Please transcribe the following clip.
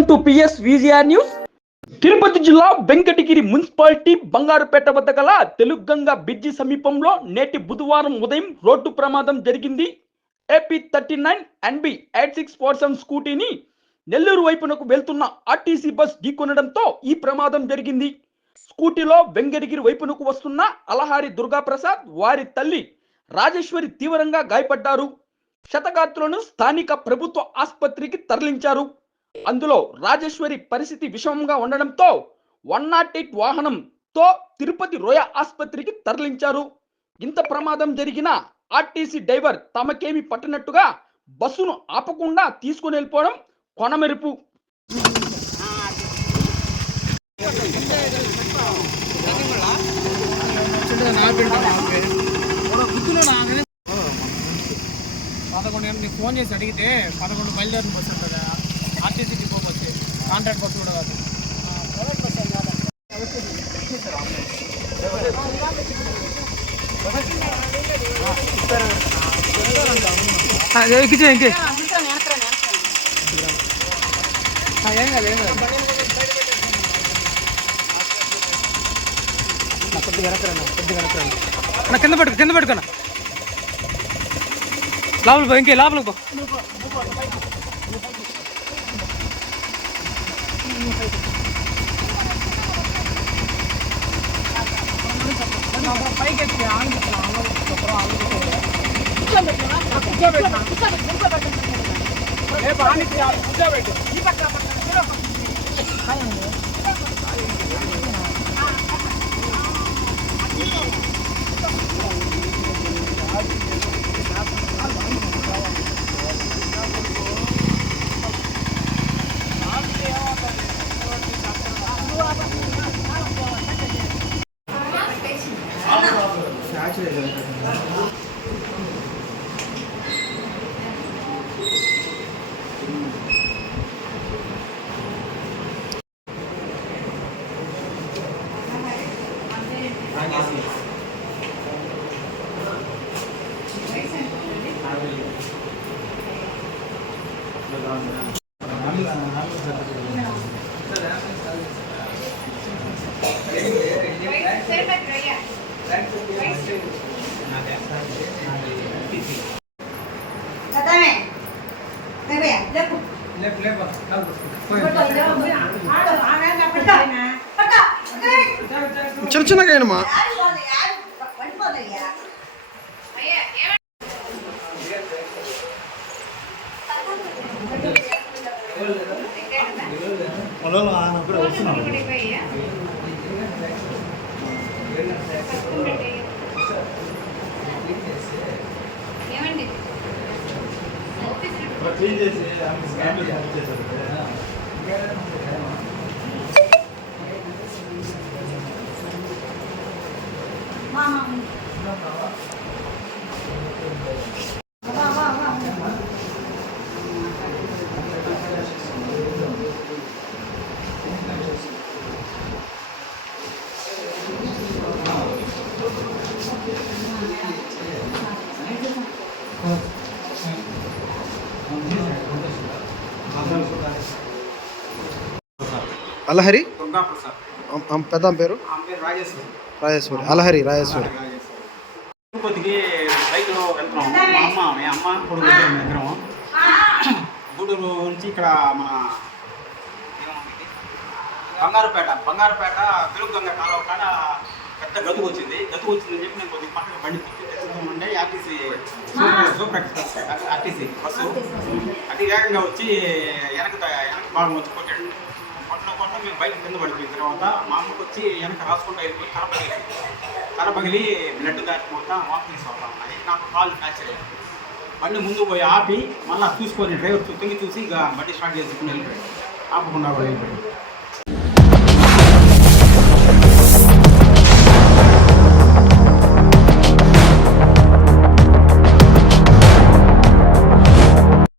Welcome to PS VGR news. Tirupati జిల్లా Venkatagiri municipality Bangarupet వద్ద గల తెలుగంగ బ్రిడ్జి సమీపంలో నేటి బుధవారం ఉదయం రోడ్డు ప్రమాదం జరిగింది. ఏపీ 39 NB 8647 స్కూటీని నెల్లూరు వైపునకు వెళ్తున్న ఆర్టీసీ బస్ ఢీకొనడంతో ఈ ప్రమాదం జరిగింది. స్కూటీలో వెంకటగిరి వైపునకు వస్తున్న అలహారి దుర్గాప్రసాద్, వారి తల్లి రాజేశ్వరి తీవ్రంగా గాయపడ్డారు. క్షతగాత్రులను స్థానిక ప్రభుత్వ ఆసుపత్రికి తరలించారు. అందులో రాజేశ్వరి పరిస్థితి విషమంగా ఉండడంతో 108 వాహనంతో తిరుపతి రోయ ఆసుపత్రికి తరలించారు. ఇంత ప్రమాదం జరిగిన ఆర్టీసీ డ్రైవర్ తమకేమి పట్టనట్టుగా బస్సును ఆపకుండా తీసుకుని వెళ్ళిపోవడం కొనమెరుపు. ఫోన్ చేసి అడిగితే 11 బయలుదేరిన బస్సు ఉంటుందా, RTC depot bus, contract bus కూడా కాదు. ప్రైవేట్ బస్సు కింద పెట్టుకున్నా లోపల ఇంకే లోపలికి పో. చిన్న చిన్నగా అలహరి పెద్ద పేరు రాజేశ్వరి. అలహరి రాజేశ్వరి. తిరుపతికి బైక్లో వెళ్తున్నాము. మా అమ్మ కొడుకు ఇద్దరం గూడూరు నుంచి ఇక్కడ మన బంగారుపేట తెలుగంగ కాలువ కాడ పెద్ద గతుకు వచ్చిందని చెప్పి నేను కొద్దిగా పక్కన బండి తెచ్చుకుంటే RTC super express RTC bus అతి వేగంగా వచ్చి వెనక భాగం వచ్చి కొట్టాడు. కొట్ట మేము బైక్ కింద పడిపోయిన తర్వాత మా అమ్మకి వచ్చి వెనక రాసుకుంటూ వెళ్ళిపోయి కర పగిలి బ్లడ్ దాటి మొత్తం వాకింగ్ తీసుకోవడం ఉన్నాయి. నాకు కాలు ఫ్రాక్చర్ అయ్యింది. బండి ముందు పోయి ఆపి మళ్ళీ చూసుకొని డ్రైవర్ తొంగి చూసి ఇక బండి స్టార్ట్ చేసుకుని వెళ్ళిపోయాడు. ఆపకుండా కూడా వెళ్ళిపోయాడు.